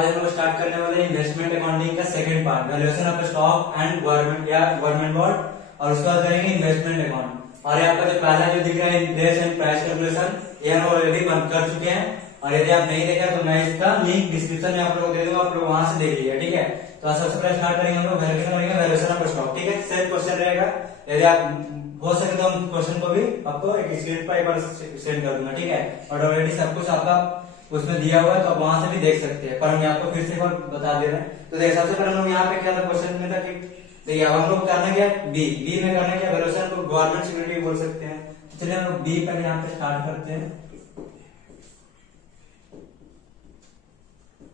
आज हम लोग स्टार्ट करने वाले इन्वेस्टमेंट अकाउंटिंग का second part, valuation of stock and government या गवर्नमेंट बॉन्ड, और उसके बाद करेंगे इन्वेस्टमेंट अकाउंट। और ये आपका जो पहला जो दिख रहा है इंटरेस्ट एंड प्राइस कैलकुलेशन, ये हम ऑलरेडी बंद कर चुके हैं। और यदि आप नहीं देखा तो मैं इसका लिंक डिस्क्रिप्शन में आप लोगों को दे दूंगा, आप लोग वहां से देख लीजिए, ठीक है। तो सबसे पहले स्टार्ट करेंगे हम लोग वैल्यूएशन करेंगे, वैल्यूएशन ऑफ स्टॉक, ठीक है। सेम क्वेश्चन रहेगा, यदि आप हो सके तो हम क्वेश्चन को भी आपको एक स्क्रीन पर एक बार सेंड कर दूंगा, ठीक है। और ऑलरेडी सब कुछ आपका उसमें दिया हुआ है, तो आप वहां से भी देख सकते हैं, पर मैं आपको फिर से एक बार बता दे रहे हैं। तो देखिए सबसे पहले हम लोग यहाँ पे क्या था क्वेश्चन में था कि देखिए अब हम लोग करना क्या, बी में करना क्या, वैल्यूएशन को गवर्नमेंट सिक्योरिटी बोल सकते हैं। चलिए हम लोग बी पहले यहाँ पे स्टार्ट करते हैं।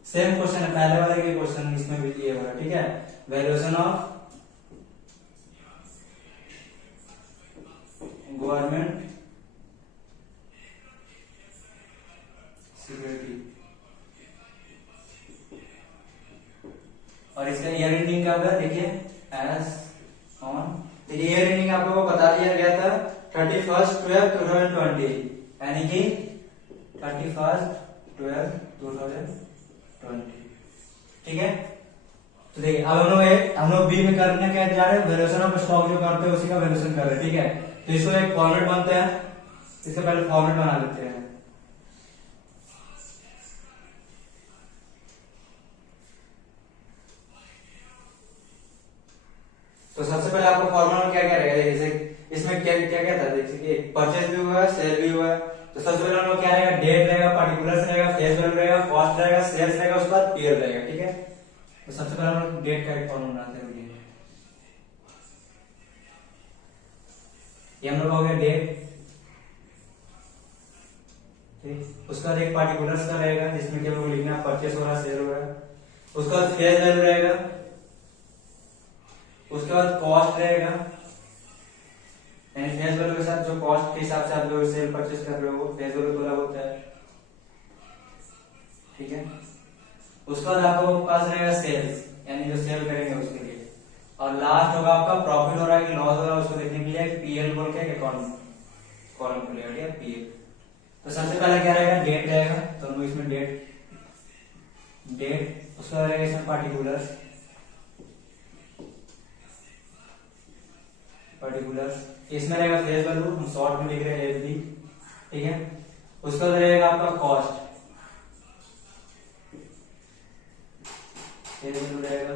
सेम क्वेश्चन है, पहले वाले के क्वेश्चन इसमें भी दिए हुआ है, ठीक है। वैल्यूएशन ऑफ गवर्नमेंट सिक्योरिटी, और इसका ईयर एंडिंग क्या होगा, देखिए एस ऑन, देखिए ईयर एंडिंग आप लोगों को बता दिया गया था 31/12/2020, यानी कि 31/12/2020, ठीक है। तो देखिए अब हम लोग बी में करने क्या जा रहे हैं, वैल्यूएशन ऑफ स्टॉक जो करते हैं उसी का वैल्यूएशन कर रहे हैं, ठीक है। तो इसको एक फॉर्मेट बनते हैं, इससे पहले फॉर्मेट बना लेते हैं। तो सबसे पहले आपको फॉर्मूला में क्या क्या रहेगा, जैसे इसमें क्या क्या क्या था, देखिए परचेज भी हुआ है, सेल भी हुआ है। तो सबसे पहले हम लोग क्या रहेगा, डेट रहेगा, पार्टिकुलर्स रहेगा, फेस वैल्यू रहेगा, कॉस्ट रहेगा, सेल्स रहेगा, उसके बाद पीएल रहेगा, ठीक है। तो सबसे पहले हम लोग डेट का एक फॉर्मूला बनाते हैं। ये हम लोग हो गया डेट, ठीक। उसका बाद एक पार्टिकुलर्स का रहेगा जिसमें कि हम लोग लिखना परचेस हो रहा है, सेल हो रहा है। उसके बाद फेस वैल्यू रहेगा, उसके बाद कॉस्ट रहेगा, यानी फेस वैल्यू के साथ जो कॉस्ट के हिसाब से आप जो सेल परचेस कर रहे हो फेस वैल्यू तो अलग होता है, ठीक है। उसके बाद आपको पास रहेगा सेल्स, यानी जो सेल करेंगे उसके लिए। और लास्ट होगा आपका प्रॉफिट हो रहा है कि लॉस हो रहा है उसको देखने के लिए पीएल बोल के अकाउंट कॉलम खुलेगा, ठीक है, पीएल। तो सबसे पहले क्या रहेगा, डेट रहेगा, तो हम इसमें डेट, उसका रहेगा इसमें पार्टिकुलर्स, इसमें रहेगा फेस वैल्यू, हम शॉर्ट में लिख रहे हैं एफडी, ठीक है। उसका रहेगा आपका कॉस्ट, फेस वैल्यू रहेगा,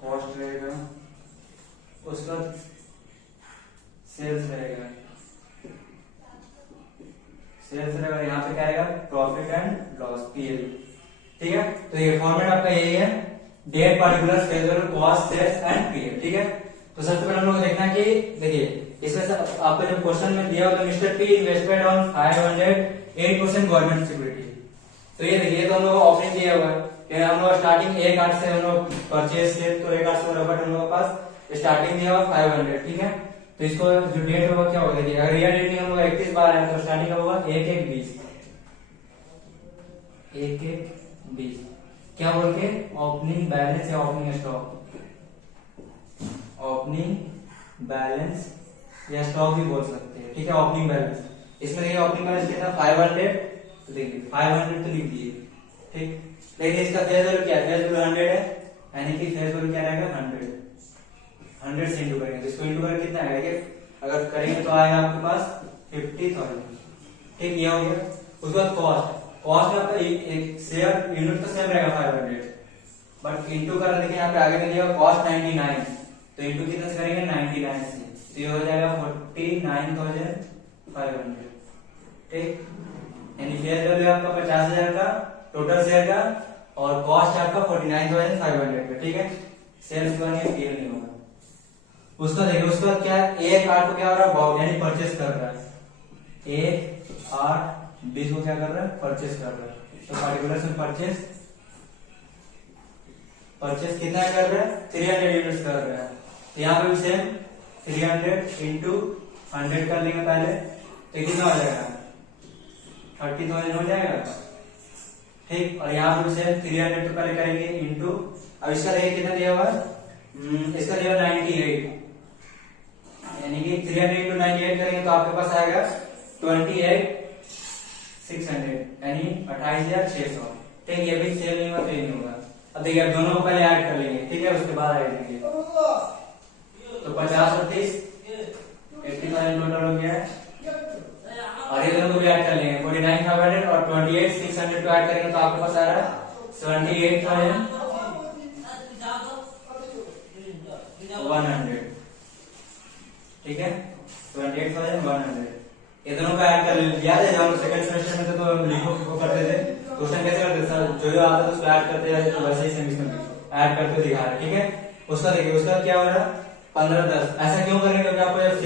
कॉस्ट रहेगा, उसका सेल्स रहेगा, यहाँ पे क्या आएगा, प्रॉफिट एंड लॉस, पीएल, ठीक है। तो ये फॉर्मेट आपका यही है, date, particular, face value, cost, sales and PL, ठीक है। तो सबसे पहले हम लोग देखना कि देखिए इसमें से आपको जब क्वेश्चन में दिया होगा mister P invested on 508% government security, तो ये देखिए तो हम लोग ऑप्शन दिया हुआ है, हम लोग स्टार्टिंग 1/8 से हम लोग परचेज से, तो 1/8 से बट हम लोग के पास स्टार्टिंग दिया हुआ 500, ठीक है। तो इसको जो डेट होगा क्या होगा, देखिए अगर रियल डेट हम लोग 31 बार है तो स्टार्टिंग होगा 1/1/20, 1/1/20 क्या बोल के, ओपनिंग बैलेंस या ओपनिंग स्टॉक, ओपनिंग बैलेंस या स्टॉक भी बोल सकते हैं, ठीक है। ओपनिंग बैलेंस, इसमें देखिए ओपनिंग बैलेंस कितना 500, तो देखिए 500 तो लिख दिए, ठीक। लेकिन इसका फेस वैल्यू क्या है, फेस वैल्यू 100 है, यानी कि फेस वैल्यू क्या रहेगा 100 से इंटू करेंगे, इसको इंटू करके कितना आएगा, अगर करेंगे तो आएगा आपके पास 50,000, ठीक, ये हो गया। उसके बाद कॉस्ट में आपका एक शेयर यूनिट तो सेम रहेगा 500, बट इंटू कर देखिए यहाँ पे आगे में दिया कॉस्ट 99, तो इंटू कितना से करेंगे 99 से, तो ये हो जाएगा 49,500, ठीक। यानी फेस वैल्यू आपका 50,000 का टोटल शेयर का, और कॉस्ट आपका 49,500 का, ठीक है। सेल्स बनेगा, पीएल नहीं होगा। उसका देखिए उसके बाद क्या है, 1/8 को क्या हो रहा है, बाउंड यानी परचेस कर रहा है, 1/8/20 को क्या कर रहा है, परचेस कर रहा है। तो पार्टिकुलर में परचेस कितना कर रहा है, 300 यूनिट्स कर रहा है, यहाँ पे भी सेम 300 इंटू 100 कर लेंगे पहले, तो कितना हो जाएगा 30,000 हो जाएगा, ठीक। और यहाँ पे भी सेम 300 तो पहले करेंगे इंटू, अब इसका देखिए कितना दिया हुआ, इसका दिया 98, यानी कि 300 इंटू 98 करेंगे तो आपके पास आएगा 28,600, यानी 28,600, ठीक है, ये भी सेल नहीं होगा तो ये नहीं होगा। अब देखिए अब दोनों को पहले ऐड कर लेंगे, ठीक है, उसके बाद ऐड करेंगे। तो 50 और 30 80,000 टोटल हो गया है। और ये दोनों को भी ऐड कर लेंगे 49,500 और 28,600 को ऐड करेंगे तो आपके पास आ रहा है 78,100। ठीक है, 28,100। ये दोनों को ऐड कर लिया है। जब हम सेकंड सेमेस्टर में थे तो हम लिखो को करते थे, तो उस टाइम कैसे करते थे, जो आता था उसको ऐड करते जाते, तो वैसे ही सेमेस्टर ऐड करते दिखा रहे। ठीक है, उसका देखिए उसका क्या हो रहा है 15-10। ऐसा क्यों करेंगे, क्योंकि आपको जब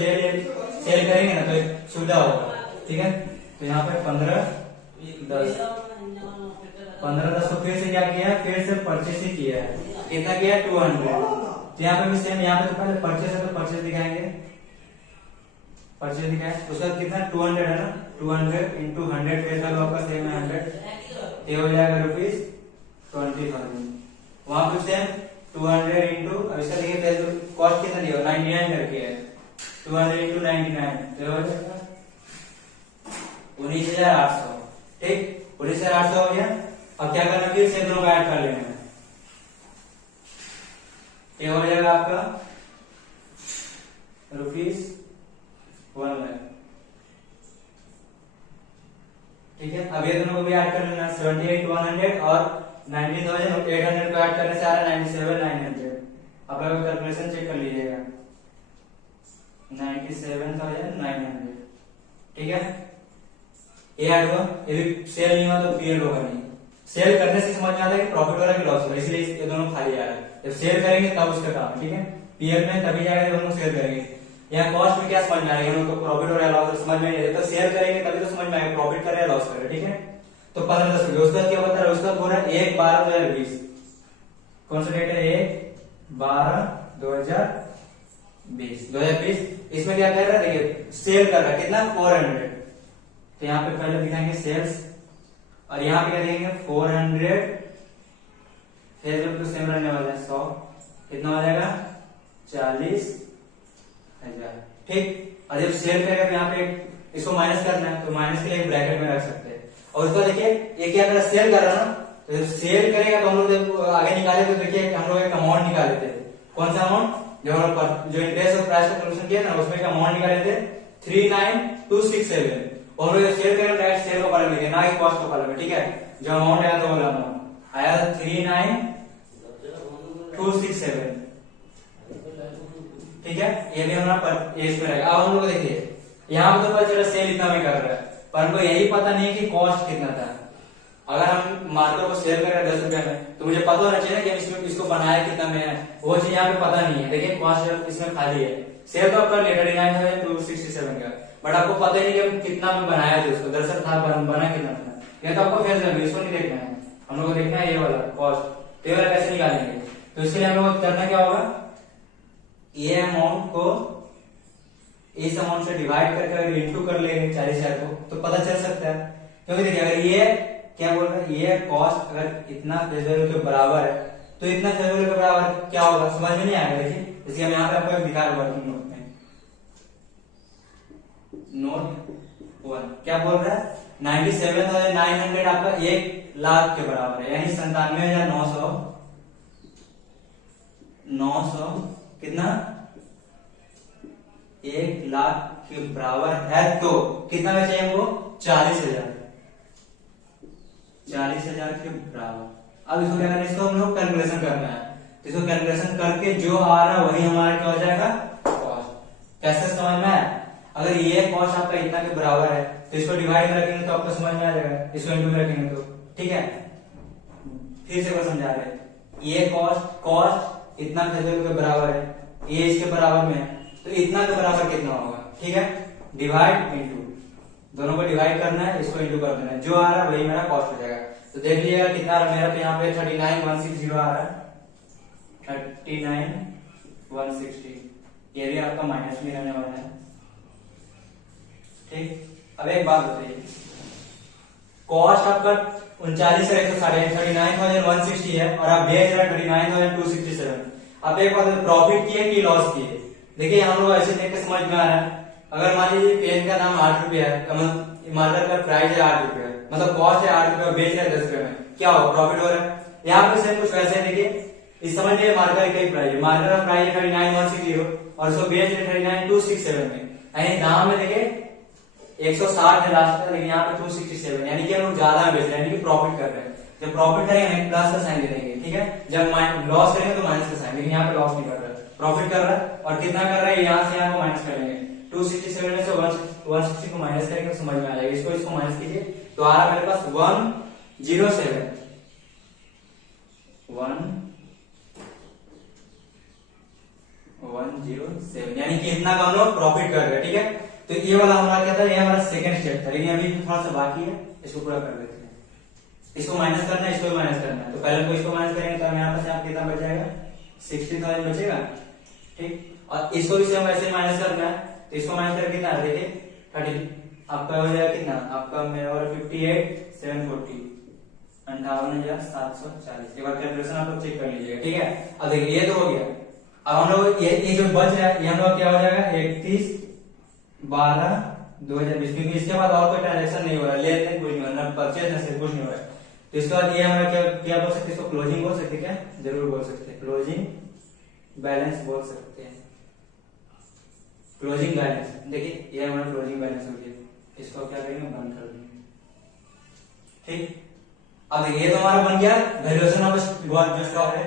सेल करेंगे ना तो सुविधा होगा। ठीक है, तो यहाँ पे 15-10 को फिर से क्या किया है, फिर से परचेस ही किया है। कितना किया 200। तो यहाँ पे भी सेम, यहाँ पे तो पहले परचेस है तो परचेस दिखाएंगे, परचेस दिखाए। उसका कितना 200 है ना, 200 इंटू 100 फेस वैल्यू आपका सेम है 100, ये हो जाएगा ₹20,000। वहां पे सेम 200 इंटू, अब इसका देखिए फेस कॉस्ट कितना दिया 99 करके है, 200 इंटू 99 हो जाएगा 19,800। ठीक, 19,800 हो गया। अब क्या करना, फिर से दोनों को ऐड कर लेना है। ये हो जाएगा आपका ₹1,00,000। ठीक है, अब ये दोनों को भी ऐड कर लेना, 78,100 और 19,800 को ऐड करने से आ रहा है 97,900। अब अगर कैलकुलेशन चेक कर लीजिएगा 97,900। ठीक है, ये ऐड हुआ, ये भी सेल नहीं हुआ तो पीएल होगा नहीं। सेल करने से समझ में आता है कि प्रॉफिट हो रहा है कि लॉस हो रहा है, इसलिए ये दोनों खाली आ रहा है। जब सेल करेंगे तब उसका काम है। ठीक है, पीएल में तभी जाएगा जब हम लोग सेल करेंगे। यहाँ कॉस्ट में क्या समझ में आएगा, हम लोग को प्रॉफिट हो रहा है लॉस समझ में नहीं, तो सेल करेंगे तभी तो समझ में आएगा प्रॉफिट कर रहे हैं लॉस कर रहे हैं। ठीक है, तो 15-10 रुपये। उसका क्या बता रहा है, उसका हो रहा है 1/12/2020। कौन सा डेट है, 1/12/2020। इसमें क्या कर रहा है, देखिए सेल कर रहा है कितना 400। तो यहाँ पे पहले दिखाएंगे सेल्स और यहाँ पे क्या देखेंगे 400, फिर तो सेम रहने वाला है 100, कितना हो जाएगा 40,000। ठीक, और जब सेल करेगा तो यहाँ पे इसको माइनस करना है, तो माइनस के लिए एक ब्रैकेट में रख सकते हैं। और उसको देखिए ये क्या कर रहा है, सेल कर रहा है ना, तो जब सेल करेगा तो हम लोग जब आगे निकाले तो देखिए हम लोग एक अमाउंट निकाले थे। कौन सा अमाउंट, जो इंटरेस्ट और प्राइस का कैलकुलेशन किया ना, उसमें एक अमाउंट निकाले थे 39,267। और हम लोग सेल करेंगे डायरेक्ट सेल का कॉलम लिखे, ना कि कॉस्ट का कॉलम में। ठीक है, जो अमाउंट आया था वो अमाउंट आया 39,267। ठीक है, ये भी हमारा इसमें रहेगा। अब हम लोग देखिए यहाँ पे तो पता चला सेल इतना में कर रहा है, पर हमको यही पता नहीं कि कॉस्ट कितना था। अगर हम मार्केट को सेल कर रहे हैं 10 रुपए में, तो मुझे पता होना चाहिए कि इसमें इसको बनाया कितना में है, वो चीज यहाँ पे पता नहीं है। देखिए कॉस्ट इसमें खाली है, सेल तो आपका 39,267 का, बट आपको पता ही नहीं कि हम कितना में बनाया था उसको, दरअसल था बना कितना था। ये तो आपको फेस वैल्यू, इसको नहीं देखना है, हम लोग को देखना है ये वाला कॉस्ट। तो ये वाला कैसे निकालेंगे, तो इसके लिए हम लोग करना क्या होगा, ये अमाउंट को इस अमाउंट से डिवाइड करके अगर इंटू कर लेंगे 40,000 को तो पता चल सकता है। क्योंकि देखिए अगर ये क्या बोल रहा है, ये कॉस्ट अगर इतना फेस वैल्यू के बराबर है तो इतना फेस वैल्यू के बराबर क्या होगा, समझ में नहीं आएगा। देखिए इसलिए हम यहाँ पे आपको दिखा रहा वर्किंग नोट में, नोट 1 क्या बोल रहा है 97,900 आपका 1,00,000 के बराबर है, यानी 97,900 कितना 1,00,000 के बराबर है। तो कितना में चाहिए हमको 40,000 के बराबर। अब इसको क्या करना है, इसको हम लोग कैलकुलेशन करना है। तो इसको कैलकुलेशन करके जो आ रहा है वही हमारा क्या हो जाएगा कॉस्ट। कैसे समझ में आया, अगर ये कॉस्ट आपका इतना के बराबर है तो इसको डिवाइड में रखेंगे तो आपको समझ में आ जाएगा, इसको इंटू में रखेंगे तो। ठीक है, फिर से समझा रहे हैं, ये कॉस्ट इतना के बराबर है, ये इसके बराबर में है, तो इतना के बराबर कितना होगा। ठीक है, डिवाइड इंटू, दोनों को डिवाइड करना है, इसको इंटू कर देना है, जो आ रहा है वही मेरा कॉस्ट हो जाएगा। तो देख लीजिएगा कितना आ रहा है मेरा, तो यहाँ पे 39,160 आ रहा है, 39,160। ये भी आपका माइनस में रहने वाला है। ठीक, अब एक बात बताइए, कॉस्ट आपका 39 से 39,160 है और आप बेच रहे हैं 39,267। अब एक बात, प्रॉफिट किए कि लॉस किए। देखिए हम लोग ऐसे देख के समझ में आ रहा है, अगर मान लीजिए पेन का दाम 8 रुपया है, मार्कर का प्राइस है 8 रुपये, मतलब कॉस्ट है 8 रुपये, बेच रहे हैं 10 रुपये में, क्या होगा, प्रॉफिट हो रहा है। यहाँ पे सेम कुछ वैसे देखिए, इस समझ लीजिए मार्कर का ही प्राइस है, मार्कर का प्राइस है 39160 और उसको बेच रहे 39267 में, यानी दाम में देखिए 160 है लास्ट का, लेकिन यहाँ पे 267, यानी कि हम लोग ज्यादा बेच रहे हैं, यानी कि प्रॉफिट कर रहे हैं। जब प्रॉफिट करेंगे प्लस का साइन दे देंगे, ठीक है, जब लॉस करेंगे तो माइनस का साइन, लेकिन यहाँ पे लॉस नहीं कर रहा है, प्रॉफिट कर रहा है। और कितना कर रहा है, यहाँ से यहाँ को माइनस कर लेंगे, 267 में से 160 को माइनस करेंगे तो समझ में आ जाएगा, इसको माइनस कीजिए तो आ रहा मेरे पास 107, यानी कि इतना का हम लोग प्रॉफिट कर रहे हैं, ठीक है। तो ये वाला हमारा क्या था, ये हमारा सेकंड स्टेप था, लेकिन अभी थोड़ा सा बाकी है, इसको पूरा कर लेते हैं। इसको माइनस करना है, इसको भी माइनस करना है, तो पहले इसको माइनस करेंगे तो यहाँ पर आप कितना बच जाएगा, 60,000 बचेगा, ठीक। और इसको भी सेम वैसे माइनस करना है, तो इसको माइनस करके कितना देखिए 30, आपका हो जाएगा कितना, आपका मेरा 58,740, 58,740। एक बार कैलकुलेशन आप लोग चेक कर लीजिएगा, ठीक है। अब देखिए ये तो हो गया, अब हम लोग ये जो बच रहा है ये हम लोग क्या हो जाएगा 31/12/2020, क्योंकि इसके बाद और कोई ट्रांजेक्शन नहीं हो रहा है, लेन देन कुछ नहीं हो रहा, परचेज ना सेल कुछ नहीं हो रहा है। तो इसके बाद ये हमारा क्या बोल सकते हैं, इसको क्लोजिंग बोल सकते हैं, क्या जरूर बोल सकते हैं, क्लोजिंग बैलेंस बोल सकते हैं, क्लोजिंग बैलेंस। देखिए ये हमारा क्लोजिंग बैलेंस हो गया, इसको क्या करेंगे, बंद कर देंगे, ठीक। अब ये तो हमारा बन गया वैल्यूएशन ऑफ स्टॉक है।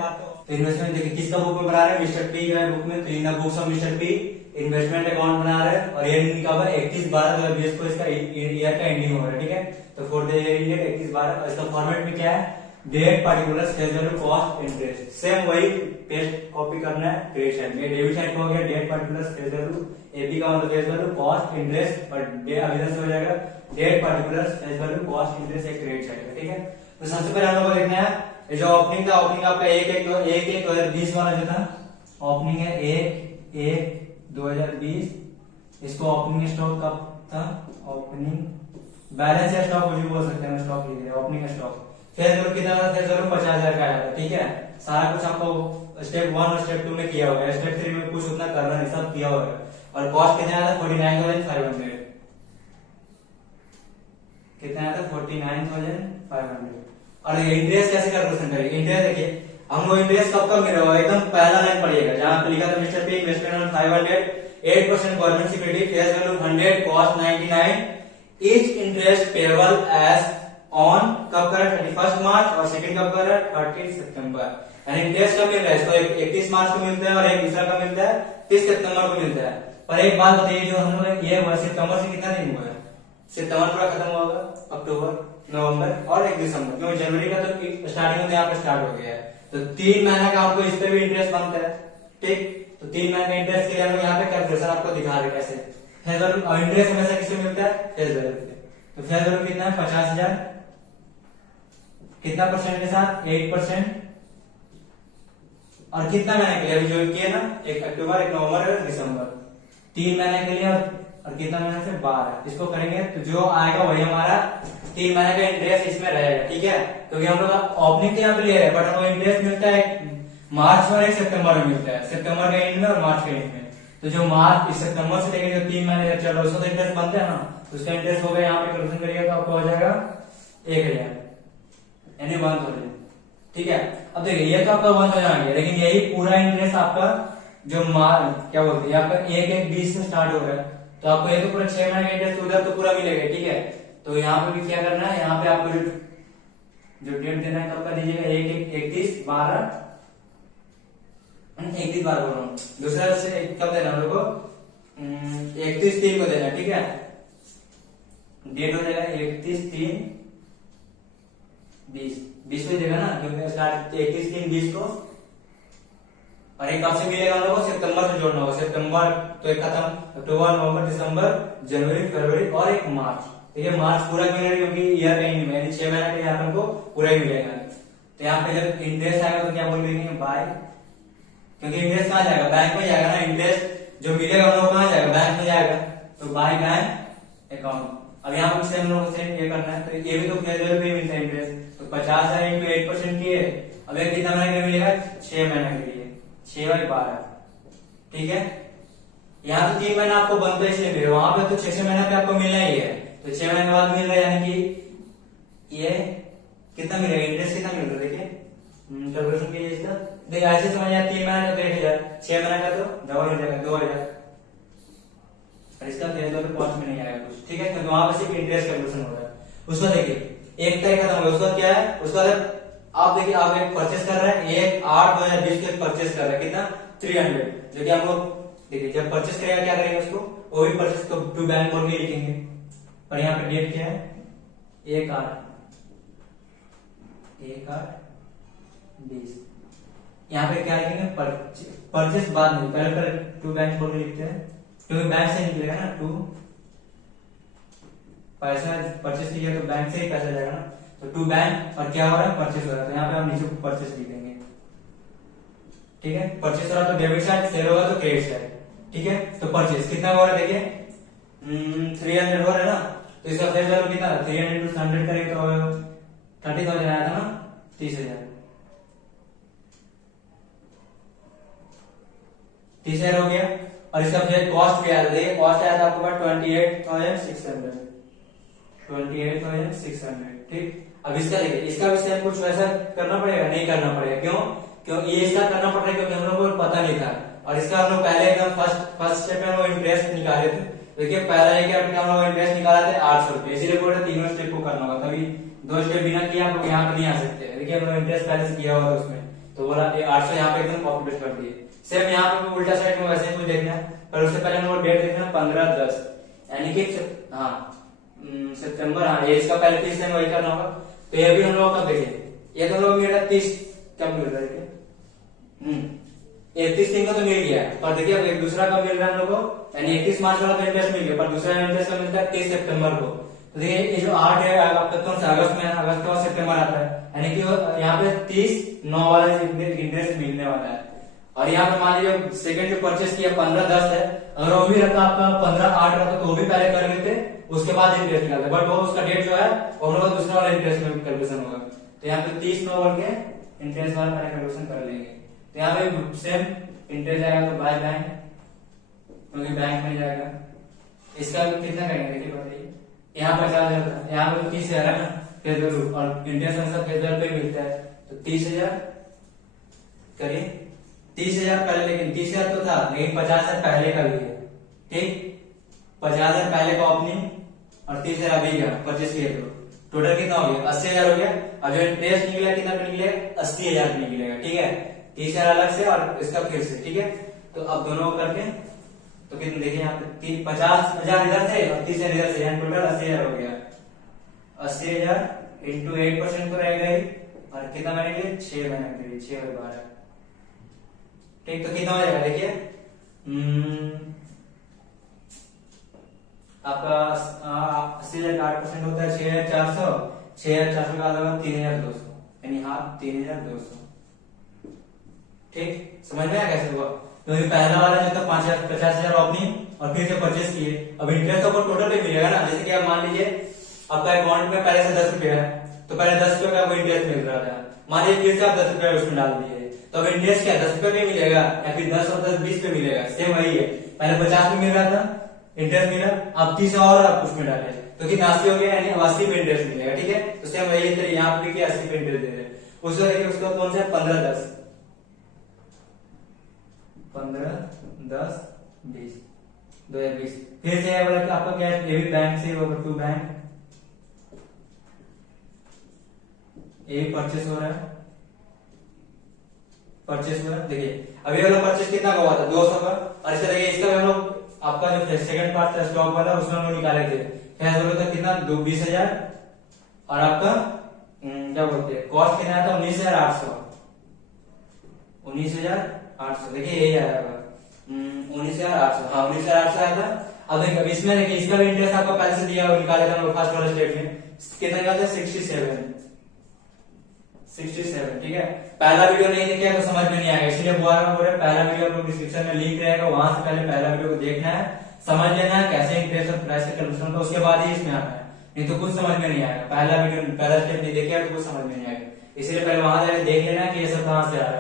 तो इन्वेस्टमेंट देखिए किसका बुक में बना रहे हैं, मिस्टर पी का बुक में, तो in books of Mr P investment account बना रहे हैं, और ये कब है 31/12/2020 को इसका ईयर का एंडिंग हो रहा है, ठीक है। तो फॉर द ईयर एंडेड 31/12, इसका फॉर्मेट में क्या है, date particular face value cost interest, same वही पेस्ट कॉपी करना है क्रेडिट साइड में, डेबिट साइड हो गया date particular face value, AP का मतलब फेस वैल्यू कॉस्ट इंटरेस्ट, और इधर से हो जाएगा date particular face value cost interest एक क्रेडिट साइड है, ठीक है। तो सबसे पहले हम लोग को देखना है जो ओपनिंग था, ओपनिंग आपका 1/1/2020 वाला जो था, ओपनिंग है 1/1/2020, इसको ओपनिंग स्टॉक कब था, ओपनिंग बैलेंस या स्टॉक भी बोल सकते हैं, स्टॉक लीजिए, ओपनिंग स्टॉक। फेस वैल्यू कितना था, फेस वैल्यू 50,000 का आया था, ठीक है। सारा कुछ आपको स्टेप 1 और स्टेप 2 में किया हुआ है, स्टेप 3 में कुछ उतना करना नहीं, सब किया हुआ है। और कॉस्ट कितना आया था 49,500, कितना आया था 49,500। और इंटरेस्ट कैसे कैलकुलेशन करेंगे, इंटरेस्ट देखिए हम लोग इंटरेस्ट कब कब मिला हुआ, एकदम पहला लाइन पढ़िएगा जहां पे लिखा था mister P investment on 500, 8% government security, face value 100, cost 99, each interest payable as on कब कर 31 मार्च, और सेकंड कब कर 30 सितंबर। यानी इंटरेस्ट कब मिल रहा है, इसको 31 मार्च को मिलता है, और एक दूसरा कब मिलता है 30 सितंबर को मिलता है। पर एक बात बताइए, जो हम लोग ये सितंबर से कितना दिन हुआ है, सितंबर पूरा खत्म होगा, अक्टूबर, नवंबर और 1 दिसंबर, क्योंकि जनवरी का तो स्टार्टिंग में यहाँ पे स्टार्ट हो गया है, तो 3 महीने का हमको इस पे भी इंटरेस्ट बनता है, ठीक। तो 3 महीने का इंटरेस्ट के लिए हम लोग यहाँ पे कैलकुलेशन आपको दिखा रहे कैसे, फेस वैल्यू, और इंटरेस्ट हमेशा किससे मिलता है, फेस वैल्यू से। तो फेस वैल्यू कितना है 50,000, कितना परसेंट के साथ 8%, और कितना महीने के लिए जो किया ना, 1 अक्टूबर, 1 नवंबर, 1 दिसंबर, 3 महीने के लिए, और कितना महीने से 12, इसको करेंगे तो जो आएगा वही हमारा 3 महीने का इंटरेस्ट इसमें रहेगा, ठीक है। क्योंकि हम लोग ओपनिंग के यहाँ पे ले रहे हैं, बट हमें इंटरेस्ट मिलता है मार्च और 1 सितंबर में मिलता है, सितंबर के एंड में और मार्च के एंड में। तो जो मार्च सितंबर से लेकर जो 3 महीने चल रहा है उसका तो इंटरेस्ट बनता है ना, तो उसका इंटरेस्ट हो गया, यहाँ पे कैलकुलेशन करिएगा तो आपको हो जाएगा 1,000, यानी 1,000, ठीक है। अब देखिए ये तो आपका 1,000 आ गया, लेकिन यही पूरा इंटरेस्ट आपका जो क्या बोलते हैं आपका 1/1/20 से स्टार्ट हो रहा है, तो आपको ये तो पूरा 6 महीने का इंटरेस्ट उधर तो पूरा मिलेगा, ठीक है। तो यहाँ पे भी क्या करना है, यहाँ पे आपको जो डेट देना है कब का दीजिएगा, 1/31/12, 31/12 बोल रहा हूँ, दूसरा से कब देना हम लोग को 31/3 को देना, ठीक है। डेट हो जाएगा 31/3/20 को देगा ना, क्योंकि स्टार्ट 31/3/20 को, और एक कब से मिलेगा हम लोग को, सितंबर से जोड़ना होगा, सितंबर तो एक खत्म, अक्टूबर, नवंबर, दिसंबर, जनवरी, फरवरी और एक मार्च, ठीक है। मार्च पूरा मिलेगा क्योंकि ईयर का एंड में 6 महीने का यहाँ हमको पूरा ही मिलेगा। तो यहाँ पे जब इंटरेस्ट आएगा तो क्या बोल देंगे, बाय, क्योंकि इंटरेस्ट कहाँ जाएगा, बैंक में जाएगा ना, इंटरेस्ट जो मिलेगा हम लोग कहाँ जाएगा, बैंक में जाएगा, तो बाय बैंक अकाउंट। अब यहाँ पर हम लोग से ये करना है, तो ये भी तो फेस वैल्यू पे मिलता है इंटरेस्ट, तो 50,000 इंटू 8% किए, अब ये कितना महीने का मिलेगा, 6 महीने के लिए 6/12, ठीक है। यहाँ तो 3 महीना आपको बनता है इसलिए, वहां पे तो 6 महीना पे आपको मिलना ही है, तो 6 महीने बाद मिल रहा है, यानी कि ये कितना मिलेगा, इंटरेस्ट कितना मिल रहा है देखिए, कैलकुलेशन कीजिए इसका। देखिए ऐसे समझ आया, 3 महीने का तो 1000, 6 महीने का तो डबल हो जाएगा 2000, और इसका फेज वैल्यू कॉस्ट में नहीं आएगा कुछ, ठीक है, क्योंकि वहां पर सिर्फ इंटरेस्ट कैलकुलेशन हो रहा है। उसका देखिए एक तारीख खत्म हो गया, उसका क्या है, उसका आप देखिए आप एक परचेस कर रहे हैं, 1/8/2020 को परचेस कर रहे हैं, कितना 300, जो कि हम लोग देखिए जब परचेस करेगा क्या करेंगे उसको, वो भी परचेस को टू बैंक बोल के लिखेंगे, और यहाँ पे डेट क्या है 1/8/20। यहाँ पे क्या लिखेंगे, परचेस बाद में, पहले टू बैंक बोल के लिखते हैं, क्योंकि बैंक से निकलेगा ना, टू पैसा परचेस किया तो बैंक से ही पैसा जाएगा ना, तो टू बैंक और क्या हो रहा है, परचेस हो रहा है, तो यहाँ पे हम नीचे परचेस लिखेंगे, ठीक है। परचेस हो रहा है तो डेबिट साइड, सेल होगा तो क्रेडिट साइड, ठीक है। तो परचेस कितना हो रहा है देखिए 300 हो रहा है ना, तो इसका फेस वैल्यू कितना, 300 × 100 करेंगे तो 30,000 आया था ना, 30,000 हो गया। और इसका फिर कॉस्ट भी आया था, देखिए कॉस्ट आया था आपको 28,600, ठीक। अब इसका देखिए, इसका भी सेम कुछ वैसा करना पड़ेगा, नहीं करना पड़ेगा, क्यों, क्योंकि ये इसका करना पड़ रहा है क्योंकि हम लोग को पता नहीं था, और इसका हम लोग पहले एकदम फर्स्ट स्टेप में हम लोग इंटरेस्ट निकाले थे, देखिए पहला एक हम लोग इंटरेस्ट निकाला था 800 रुपये, इसीलिए बोल रहे तीनों स्टेप को करना होगा, तभी 2 स्टेप बिना किया आप लोग यहाँ पे नहीं आ सकते। देखिए हम लोग इंटरेस्ट पहले से किया हुआ उसमें, तो बोला 800 यहाँ पे एकदम कॉपी पेस्ट कर दिए। सेम यहाँ पे उल्टा साइड में वैसे ही कुछ देखना है, पर उससे पहले हम लोग डेट देखना है 15/10, यानी कि सितंबर, हाँ ये इसका पहले 30 दिन वही करना होगा। तो ये भी हम लोग कब देखिए, ये तो हम लोग मिल रहा है 30, कब मिल रहा है देखिए 31 दिन का तो मिल गया, पर देखिए अब एक दूसरा कब मिल रहा है हम लोग को, यानी 31 मार्च वाला तो इंटरेस्ट मिल गया, पर दूसरा इंटरेस्ट मिलता है 30 सितंबर को। तो देखिए ये जो 8 है आपका कौन सा, अगस्त में, अगस्त का सितंबर आता है, यानी कि यहाँ पे 30/9 वाला इंटरेस्ट मिलने वाला है। और यहाँ पे मान लीजिए सेकंड जो परचेस किया 15/10 है, अगर वो भी रहता आपका 15/8 रहता तो वो भी पहले कर लेते, उसके बाद इंटरेस्ट निकालते, बट वो उसका डेट जो है वो हम लोग दूसरा वाला इंटरेस्ट में कैलकुलेशन होगा, तो यहाँ पे 30/9 बोल के इंटरेस्ट वाला पहले कैलकुलेशन कर लेंगे। तो यहाँ पे सेम इंटरेस्ट आएगा तो बाय बैंक, क्योंकि बैंक में जाएगा। इसका कितना करेंगे देखिए बताइए, यहाँ 50,000 था, यहाँ पे 30,000 है ना फेस वैल्यू, और इंटरेस्ट हमेशा फेस वैल्यू पे मिलता है, तो 30,000 करिए, 30,000 पहले, लेकिन 30,000 तो था, लेकिन 50,000 पहले का भी है, ठीक, 50,000 पहले का ओपनिंग और 30,000 अभी का परचेस किया, तो टोटल कितना हो गया 80,000 हो गया, और जो इंटरेस्ट निकला कितना पे निकलेगा 80,000 पे निकलेगा, ठीक है। 30,000 अलग से और इसका फिर से, ठीक है। तो अब दोनों करके तो कितने देखिए यहाँ पे 50,000 इधर से और 30,000 इधर से, यहाँ टोटल 80,000 हो गया, 80,000 इंटू 8% तो रहेगा ही, और कितना महीने के लिए 6 महीने के लिए, 6 और 12, ठीक। तो कितना हो जाएगा देखिए आपका 80,000 का 8% होता है 6,400, 6,400 का अलग 3,200, यानी हाफ 3,200, ठीक। समझ में आया कैसे हुआ, क्योंकि पहला वाला जो था 50,000 ओपनिंग और फिर से परचेस किए, अब इंटरेस्ट तो टोटल पे मिलेगा ना, जैसे कि आप मान लीजिए आपका अकाउंट में पहले से 10 रुपया है, तो पहले 10 रुपये का वो इंटरेस्ट मिल रहा था, मान लीजिए फिर से आप 10 रुपया उसमें डाल दिए, तो अब इंटरेस्ट क्या 10 रुपये पे मिलेगा या फिर 10 और 10 20 पे मिलेगा, सेम वही है, पहले 50 में मिल रहा था इंटरेस्ट मिला, अब 30 और आप उसमें डाले तो कितना 80 हो गया, यानी 80 पे इंटरेस्ट मिलेगा, ठीक है। तो सेम वही है, यहाँ पे 80 पे इंटरेस्ट दे रहे हैं, उसका देखिए उसका कौन सा है 15/10, 15/10/20, 2020, फिर से बोला कि आपका क्या है, ये भी बैंक से होगा, टू बैंक, ये भी परचेस हो रहा है, परचेस हुआ, देखिए अभी वाला परचेस कितना का हुआ था 200 का, और इसका देखिए इसका हम लोग आपका जो सेकंड पार्ट था स्टॉक वाला उसमें हम लोग निकाले थे, फेस वैल्यू था कितना 20,000, और आपका क्या बोलते हैं कॉस्ट कितना था 19,800, 19,800, देखिए यही आया होगा 19,800, हाँ 19,800 आया था। अब देखिए इसमें देखिए इसका भी इंटरेस्ट आपको पहले से दिया हुआ, निकाले था फर्स्ट वाले स्टेप में, कितना निकालते हैं 67, ठीक है। पहला वीडियो नहीं देखिए तो समझ में नहीं आएगा, इसलिए बोल रहे पहला वीडियो आपको डिस्क्रिप्शन में लिंक रहेगा, वहां से पहले पहला वीडियो को देखना है, समझ लेना है कैसे इंटरेस्ट और प्राइस का कैलकुलेशन होता है, उसके बाद ही इसमें आना है, नहीं तो कुछ समझ में नहीं आएगा। पहला वीडियो पहला स्टेप नहीं देखिए तो कुछ समझ में नहीं आएगा, इसलिए पहले वहां जाकर देख लेना कि ये सब कहाँ से आ रहा है,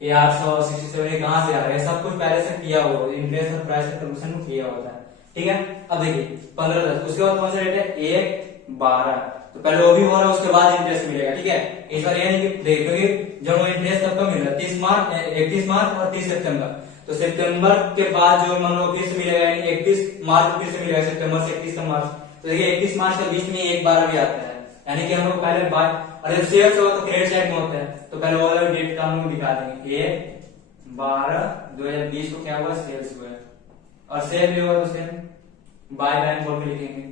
ये 867 कहाँ से आ रहा है, सब कुछ पहले से किया हुआ इंटरेस्ट और प्राइस का कैलकुलेशन किया होता है, ठीक है। अब देखिए 15/10, उसके बाद कौन सा डेट है 1/12, तो पहले वो भी हो रहा है, उसके बाद इंटरेस्ट मिलेगा, ठीक है। इस बार ये नहीं कि देखोगे जब वो इंटरेस्ट कब मिल रहा है 31 मार्च और 30 सितंबर, तो सितंबर के बाद जो हम लोग फिर से मिलेगा, यानी 31 मार्च को फिर से मिलेगा, सितंबर से 31 मार्च, तो देखिए 31 मार्च के बीच में 1/12 भी आता है, यानी कि हम लोग पहले और जब सेल्स होगा तो क्रेडिट साइड में होता है, तो पहले वो वाला डेट का हम लोग दिखा देंगे 1/12/2020 को क्या हुआ सेल्स हुआ है, और सेल भी होगा तो सेल बाय बैंक बोल के लिखेंगे,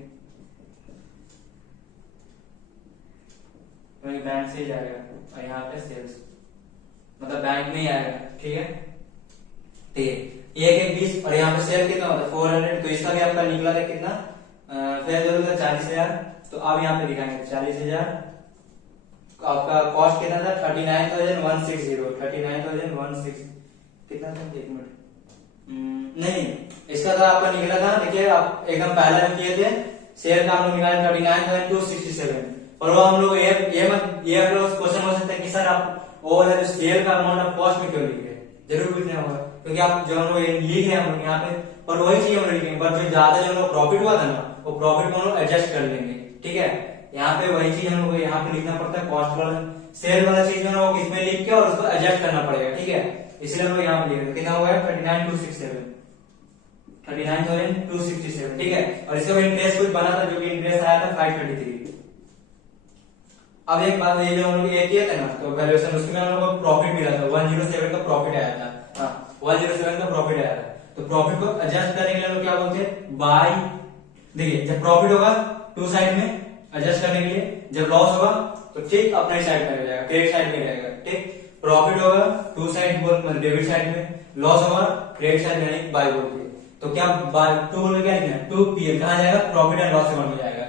तो बैंक से ही जाएगा, और यहाँ पे सेल्स मतलब बैंक में ही आएगा, ठीक है। ठीक है 1/1/20 और यहाँ पे सेल कितना होता है 400, तो इसका भी आपका निकला था कितना सेल 40,000, तो अब यहाँ पे दिखाएंगे 40,000, आपका कॉस्ट कितना था 39,160, 39,160 कितना था, एक मिनट नहीं, इसका था आपका निकला था, देखिए आप एकदम पहले हम किए थे शेयर का हम लोग निकाले 39,267, और वो हम लोग ये क्वेश्चन हो सकता है कि सर आप वो वाला जो शेयर का अमाउंट आप कॉस्ट में क्यों लिखे, जरूर पूछना होगा, क्योंकि आप जो हम लोग लिख रहे हैं हम लोग यहाँ पे, और वही चीज हम लोग लिखेंगे, बट जो ज्यादा जो हम लोग प्रॉफिट हुआ था ना, वो प्रॉफिट को हम लोग एडजस्ट कर लेंगे, ठीक है। यहाँ पे वही चीज हम लोग यहाँ पे लिखना पड़ता है, कॉस्ट वाला सेल वाला चीज जो है इसमें लिख के और उसको एडजस्ट करना पड़ेगा, ठीक है, इसलिए हम लोग यहाँ पे लिख रहे हैं, कितना हुआ है 39,267, 39,267, ठीक है। और इसके बाद इंटरेस्ट कुछ बना था, जो कि इंटरेस्ट आया था 533। अब एक बात, ये जो हम लोग ये किए थे ना, तो वैल्यूएशन उसमें हम लोग को प्रॉफिट मिला था 107 का प्रॉफिट आया था, हाँ 107 का प्रॉफिट आया था, तो प्रॉफिट को एडजस्ट करने के लिए हम लोग क्या बोलते हैं बाय, देखिए जब प्रॉफिट होगा टू साइड में एडजस्ट करने के लिए, जब लॉस होगा तो ठीक अपने साइड में रहेगा, क्रेडिट साइड में रहेगा, ठीक। प्रॉफिट होगा टू साइड बोल डेबिट साइड में, लॉस होगा क्रेडिट साइड में, यानी बाय बोलते हैं, तो क्या बाय टू बोल क्या लिखना है 2PL कहां जाएगा प्रॉफिट एंड लॉस अकाउंट में जाएगा,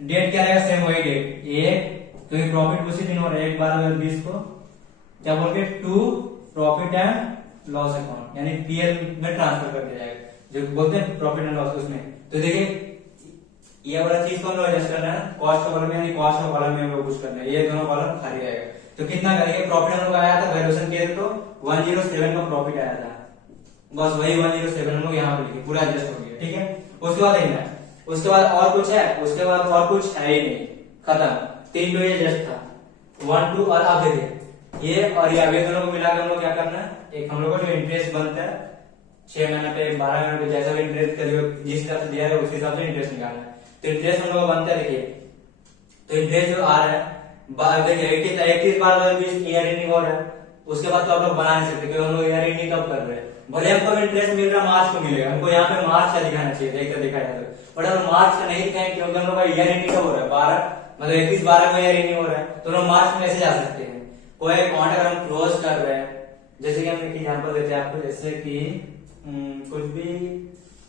डेट क्या रहेगा सेम वही डेट क्योंकि प्रॉफिट उसी दिन हो रहा है 1/12/20 को क्या बोल के to profit and loss account, यानी PL में ट्रांसफर कर दिया जाएगा, जो बोलते हैं प्रॉफिट एंड लॉस उसमें। तो देखिए ये वाला चीज को हम लोग एडजस्ट करना है, कॉस्ट का कॉलम में यानी कॉस्ट का कॉलम में हम लोग कुछ करना है, ये दोनों कॉलम खाली रहेगा, तो कितना करेंगे प्रॉफिट हम लोग आया था वैल्यूएशन किए थे तो 107 का प्रॉफिट आया था, बस वही 107 हम लोग यहाँ पे लिखे, पूरा एडजस्ट हो गया, ठीक है। उसके बाद देखना है, उसके बाद और कुछ है, उसके बाद और कुछ है ही नहीं, खत्म, 3 पे जस्ट था 1 2, और अब देखिए ये और ये दोनों को मिलाकर हम लोग क्या करना है, एक हम लोग को जो इंटरेस्ट बनता है 6 महीने पे 12 महीने पे जैसा भी इंटरेस्ट जिस हिसाब से दिया है उस हिसाब से इंटरेस्ट निकालना है, तो इंटरेस्ट हम लोग बनता है, देखिए तो इंटरेस्ट जो आ रहा है देखिए 31/12/20 ईयर एंडिंग हो रहा है, उसके बाद तो आप लोग बना नहीं सकते क्योंकि हम लोग ईयर एंडिंग कब कर रहे हैं, भले हमको इंटरेस्ट मिल रहा है मार्च को मिलेगा, हमको यहाँ पे मार्च का दिखाना चाहिए, देखकर दिखाया जाए तो, बट अगर मार्च का नहीं दिखाएं क्योंकि हम लोग का ईयर एंडिंग कब हो रहा है 12 मतलब 31/12 में ईयर एंडिंग हो रहा है, तो हम मार्च में कैसे जा सकते हैं, कोई अकाउंट अगर हम क्लोज कर रहे हैं, जैसे कि हम एक एग्जाम्पल देते हैं आपको, जैसे कि कुछ भी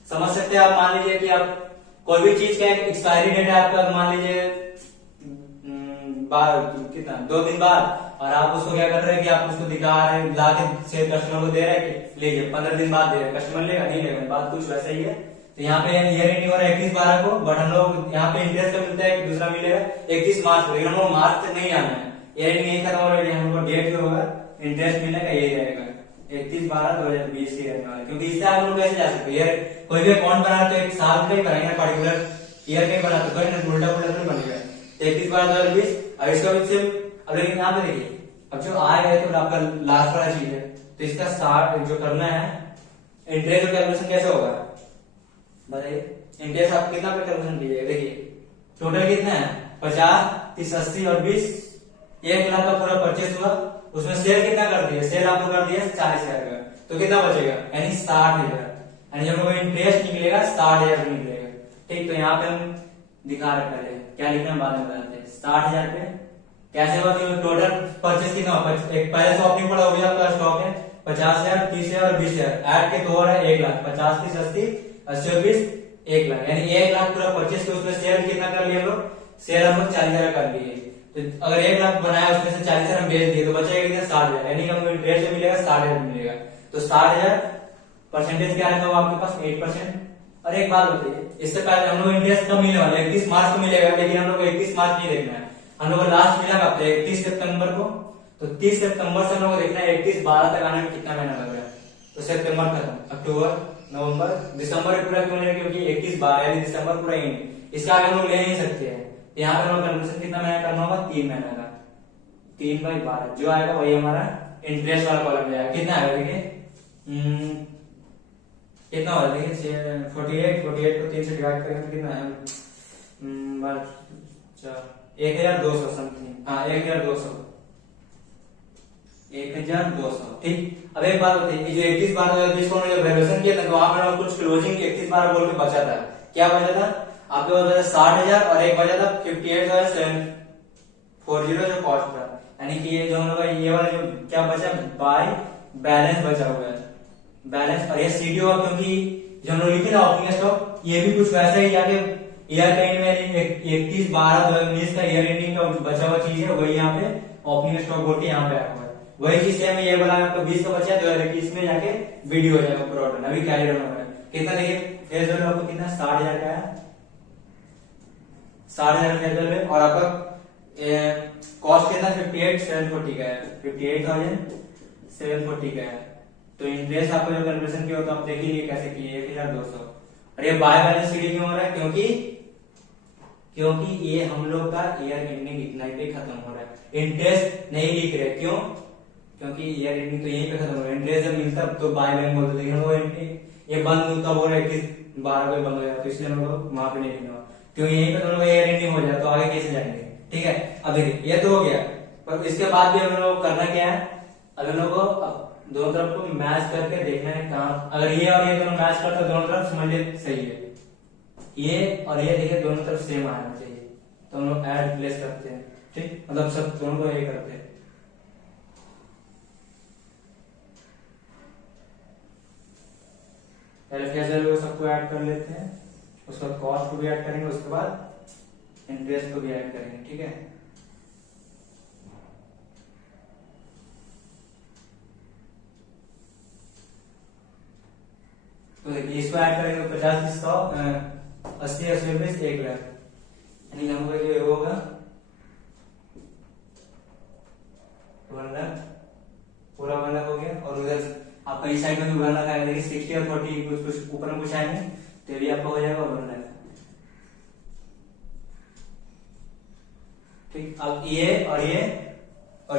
समझ सकते हैं आप, मान लीजिए कि आप कोई भी चीज का एक्सपायरी डेट है आपका, मान लीजिए कितना 2 दिन बाद, और आप उसको क्या कर रहे हैं कि आप उसको दिखा रहे हैं ला के से कस्टमर को दे रहे हैं कि लीजिए 15 दिन बाद दे रहे हैं, कस्टमर लेगा नहीं लेगा, बात कुछ वैसा ही है। तो यहाँ पे ईयर एंडिंग हो रहा है 31/12 को, बट हम लोग यहाँ पे इंटरेस्ट का मिलता है कि दूसरा मिलेगा 31 मार्च को, लेकिन हम लोग मार्च तक नहीं आना है, ईयर एंडिंग यही खत्म हो रहा है, हमको डेट जो होगा इंटरेस्ट मिलने का यही रहेगा 31/12/2020 ही रहने वाला, क्योंकि इससे आप लोग कैसे जा सकते हैं, कोई भी अकाउंट बना तो एक साल का ही बनाएंगे, पर्टिकुलर ईयर का ही बना तो कोई उल्टा उल्टा नहीं बनेगा, 31/12/2020। अब इसका अब लेकिन यहाँ पे देखिए अब जो आएगा तो आपका लास्ट वाला चीज है, तो इसका स्टार्ट जो करना है इंटरेस्ट कैलकुलेशन कैसे होगा बताइए, इंटरेस्ट आप कितना पे कैलकुलेशन कीजिएगा, देखिए टोटल कितना है 50 30 80 और 20, 1 लाख का पूरा परचेस हुआ, उसमें सेल कितना कर दिया, सेल आपको कर दिया 40,000 का, तो कितना बचेगा यानी 60,000, यानी जब लोग इंटरेस्ट निकलेगा 60,000 निकलेगा, ठीक। तो यहाँ पे हम दिखा रहे पहले क्या लिखना बाद में बताते हैं, 60,000 पे कैसे हुआ, टोटल परचेस कितना हुआ, एक पहले से ओपनिंग पड़ा हो गया आपका स्टॉक है 50,000 30,000 और 20,000 ऐड के तो हो रहा है 1 लाख, 50 30 80 80 और 20 1 लाख, यानी 1 लाख पूरा परचेस के उसमें सेल कितना कर लिया हम लोग, सेल हम लोग 40,000 कर लिए, तो अगर 1 लाख बनाया उसमें से 40,000 हम बेच दिए तो बचेगा कितना 60,000, यानी कि हमको इंटरेस्ट मिलेगा 60,000 मिलेगा, तो 60,000 परसेंटेज क्या रहेगा आपके पास 8%। और एक बात बताइए, इससे पहले हम लोग इंटरेस्ट कब मिलने वाला है 31 मार्च को मिलेगा, लेकिन हम लोग को 31 मार्च नहीं देखना है, हम लोग को लास्ट मिला कब 31 सितंबर को, तो 30 सितंबर से हम लोग को देखना है 31/12 तक आने में कितना महीना लग रहा है, तो सितंबर खत्म, अक्टूबर नवंबर दिसंबर पूरा क्यों ले रहे हैं, क्योंकि 21/12 यानी दिसंबर पूरा एंड, इसका आगे हम लोग ले नहीं सकते हैं। यहाँ पे हमें कैलकुलेशन कितना महीना करना होगा, 3 महीना का, 3/12 जो आएगा वही हमारा इंटरेस्ट वाला कॉलम में आएगा। कितना आएगा देखिए, कितना होगा देखिए, 48 को 3 से डिवाइड करेंगे तो कितना है, 1200 समथिंग, हाँ 1200, ठीक। अब एक बात होती है, जो 31/12 जिसको उन्होंने वैल्यूएशन किया था तो वहां पर कुछ क्लोजिंग 31/12 बोल के बचा था। क्या बचा था आपके पास, बचा 60,000 और एक बचा था 58,740 जो कॉस्ट था, यानी कि ये जो हम लोग ये वाला जो क्या बचा बाय बैलेंस बचा हुआ है, बैलेंस। और ये सीडी हुआ क्योंकि जो हम लोग लिखे ना ओपनिंग स्टॉक, ये भी कुछ वैसा ही जाके ईयर के एंड में 31/12/2019 का ईयर एंडिंग का बचा हुआ चीज है, वही यहाँ पे ओपनिंग स्टॉक बोल के यहाँ पे आया हुआ है। वही चीज सेम ये बोला आपको 20 का बचा 2021 में जाके वीडियो हो जाएगा पूरा ऑर्डर, अभी कैरी रन हो रहा है। कितना देखिए फेस वैल्यू आपको कितना 60,000 का है, 60,000 फेस वैल्यू, और आपका कॉस्ट कितना 58,740 का है, 58,740 का है। तो इंटरेस्ट आपको जो कैलकुलेशन किया हो तो आप देख लीजिए कैसे किए, 1,200। और ये बाय बैलेंस सीडी क्यों हो रहा है, क्योंकि ये हम लोग का ईयर एंडिंग इतना ही पे खत्म हो रहा है, इंटरेस्ट नहीं लिख रहे। क्यों, क्योंकि ईयर एंडिंग तो यहीं पे खत्म हो रहा है, इंटरेस्ट जब मिलता तो बाय बैलेंस बोलते, लेकिन वो ये बंद तब हो रहा है 21/12 को बंद हो जाता, तो इसलिए हम लोग वहां पे नहीं लिखना, क्योंकि यहीं पे तो लोग ईयर एंडिंग हो जाए तो आगे कैसे जाएंगे। ठीक है, अब देखिए ये तो हो गया, पर इसके बाद भी हम लोग करना क्या है, अब हम लोग को दोनों तरफ को मैच करके देखना है कहाँ, अगर ये और ये दोनों मैच करते तो दोनों तरफ समझ लीजिए सही है, ये और ये देखिए दोनों तरफ सेम आना चाहिए, तो हम लोग ऐड प्लेस करते हैं। ठीक, मतलब सब दोनों को ये करते हैं। पहले फेस वैल्यू सबको ऐड कर लेते हैं, उसके बाद कॉस्ट को भी ऐड करेंगे, उसके बाद इंटरेस्ट को भी ऐड करेंगे। ठीक है, तो देखिए इसको ऐड करेंगे 50 100 80 80 20 1 लाख, यानी हम लोग जो होगा 1 लाख, पूरा 1 लाख हो गया। और उधर आपका इस साइड में भी 1 लाख आएगा, देखिए 60 और 40 कुछ ऊपर में कुछ आएंगे तो भी आपका हो जाएगा 1 लाख। ठीक, अब ये और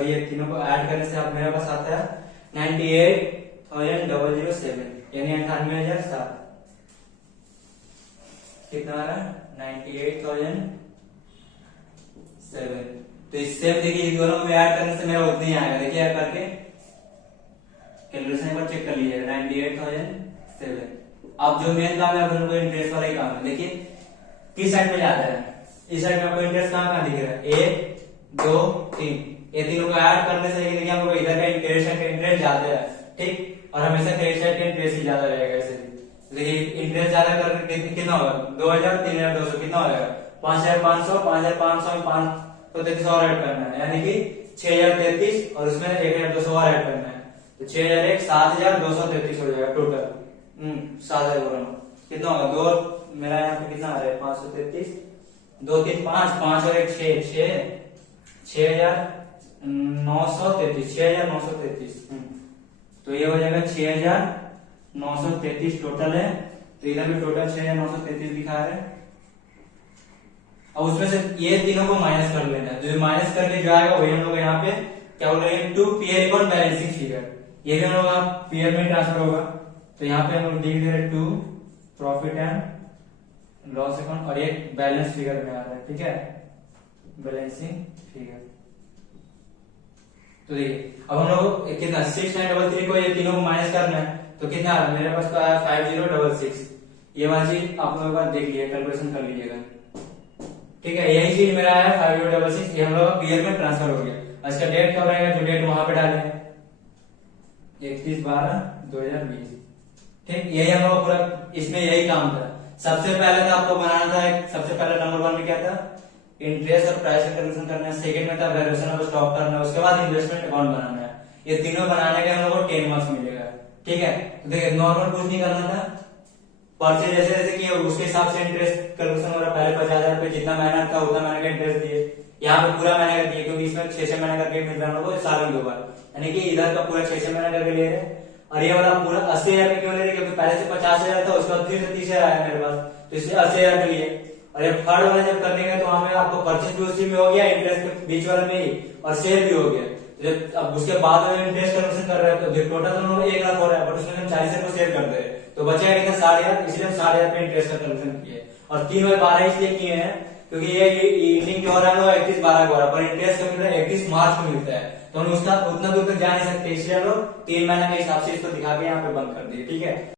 ये तीनों को ऐड करने से आप मेरे पास आता है 98,007, यानी 98,007। कितना आ रहा है 98,007। तो इससे देखिए दोनों को ऐड करने से मेरा उतना ही आएगा, देखिए करके कैलकुलेशन एक बार चेक कर लीजिएगा 98,007। अब जो मेन काम है दोनों को इंटरेस्ट वाला ही काम है। देखिए किस साइड पे जाता है, इस साइड में आपको इंटरेस्ट कहाँ दिख रहा है, 1 2 3, ये तीनों को ऐड करने से देखिए हम लोग इधर का इंटरेस्ट ज्यादा है। ठीक, और हमेशा क्रेडिट साइड का इंटरेस्ट ही ज्यादा रहेगा ऐसे भी। देखिए इंटरेस्ट ज्यादा करके कितना होगा 2,000 3,200 कितना हो जाएगा 5,500, 5,500 में 533 और ऐड करना है, यानी कि 6,033 और उसमें 1,200 और ऐड करना है, तो 6,001 7,233 हो जाएगा टोटल। 7,000 कितना होगा, दो मेरा यहाँ पे कितना आ रहा है 533, 2 3 5 5 और 1 6 6,933 तो ये हो जाएगा 6,933 टोटल है। तो इधर भी टोटल 6,933 दिखा रहे हैं। अब उसमें से ये तीनों को माइनस कर लेना है, जो माइनस करके जो आएगा वही हम लोग यहाँ पे क्या बोल रहे हैं, to PL account balancing figure, ये भी हम लोग पीएल में ट्रांसफर होगा। तो यहाँ पे हम लोग लिख दे रहे to profit and loss account, और ये बैलेंस फिगर में आ रहा है। ठीक है, बैलेंसिंग फिगर। तो देखिए अब हम लोग कितना 6,933 को ये तीनों को माइनस करना है, तो कितना आ रहा है मेरे पास तो आया 5,066। ये वाली चीज आप लोग बार देख लीजिए, कैलकुलेशन कर लीजिएगा। ठीक है, यही चीज मेरा आया 5,066, ये हम लोग पीएल में ट्रांसफर हो गया। इसका डेट कब रहेगा, जो डेट वहां पे डाले 31/12/2020। ठीक, यही हम लोग पूरा इसमें यही काम था। सबसे पहले तो आपको बनाना था, सबसे पहले नंबर 1 में क्या था, इंटरेस्ट और प्राइस कैलकुलेशन करना है। सेकंड में था वैल्यूएशन ऑफ स्टॉक करना है, उसके बाद इन्वेस्टमेंट अकाउंट बनाना है। ये तीनों बनाने के हम लोग को 10 मार्क्स मिलेगा। ठीक है, तो देखिए नॉर्मल कुछ नहीं करना था, परचेज जैसे जैसे कि उसके हिसाब से इंटरेस्ट कैलकुलेशन हो रहा है। पहले 50,000 रुपए जितना महीना था उतना महीने का इंटरेस्ट दिए, यहाँ पे पूरा महीने का दिए, क्योंकि इसमें 6 महीने करके मिल रहा है साल में 2 बार, यानी कि इधर का पूरा 6 महीने करके ले रहे हैं। और ये वाला पूरा 80,000 पे क्यों ले रहे, क्योंकि पहले से 50,000 था, उसके बाद फिर से 30,000 आया मेरे पास, तो इसलिए 80,000 पे लिए। और ये थर्ड वाला जब करने का तो हमें आपको परचेज भी उसी में हो गया, इंटरेस्ट के बीच वाले में ही, और सेल भी हो गया। जब अब उसके बाद में इंटरेस्ट कैलकुलेशन कर रहे हैं तो टोटल दोनों में 1 लाख हो रहा है, बट उसमें हम 40,000 को सेल कर दे रहे हैं, तो बचेगा कितना 60,000, इसलिए हम 60,000 पे इंटरेस्ट का कैलकुलेशन किए। और 3/12 इसलिए किए हैं क्योंकि ये इंडिंग जो हो रहा है वो 31/12 को हो रहा है, पर इंटरेस्ट का मिलता है 31 मार्च को मिलता है, तो हम उसका उतना दूर तक जा नहीं सकते, इसलिए हम लोग 3 महीने के हिसाब से इसको दिखा के यहाँ पे बंद कर दिए। ठीक है।